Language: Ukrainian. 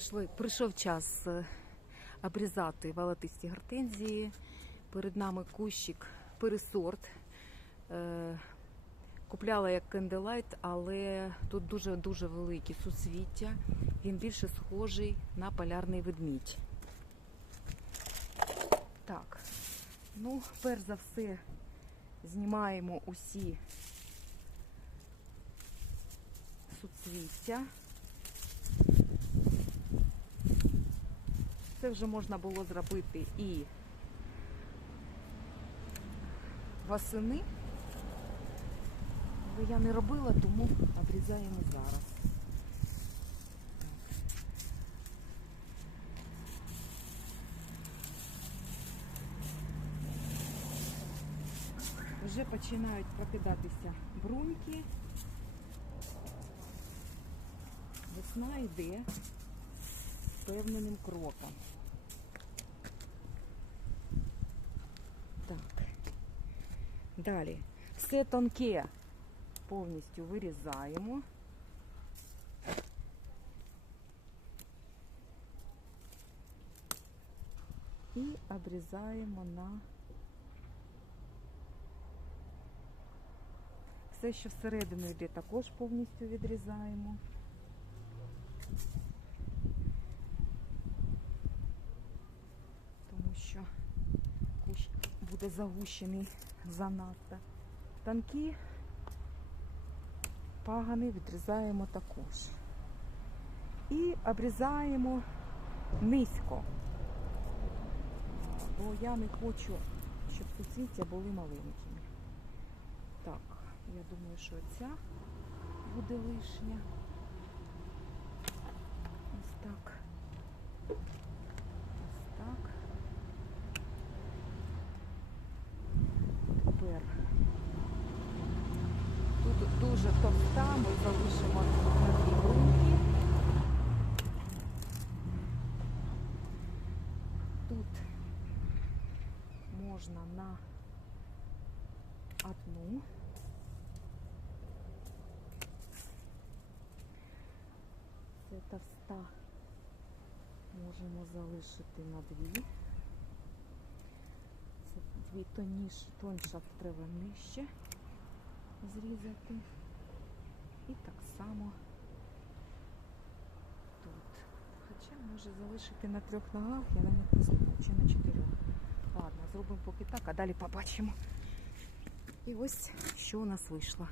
Прийшло, прийшов час е, обрізати волотисті гортензії. Перед нами кущик пересорт. Е, Купляла як кенделайт, але тут дуже-дуже великі суцвіття. Він більше схожий на полярний ведмідь. Так, ну, перш за все, знімаємо усі суцвіття. Це вже можна було зробити і восени. Але я не робила, тому обрізаємо зараз. Вже починають прокидатися бруньки. Весна йде впевненим кроком. Так. Далі. Все тонке повністю вирізаємо. І обрізаємо на все, що всередину йде, також повністю відрізаємо. Тому що кущ буде загущений занадто. Танки пагани відрізаємо також. І обрізаємо низько. Бо я не хочу, щоб суцвіття були маленькими. Так, я думаю, що ця буде лишня. Ось так. Ось так. Тепер Тут дуже ми залишимо на бруньки. Тут можна на одну. Це товста можемо залишити на дві. Це дві тоніш, тонша треба нижче зрізати. І так само тут. Хоча може залишити на трьох ногах, я навіть не знаю, чи на чотирьох. Ладно, зробимо поки так, а далі побачимо. І ось що у нас вийшло.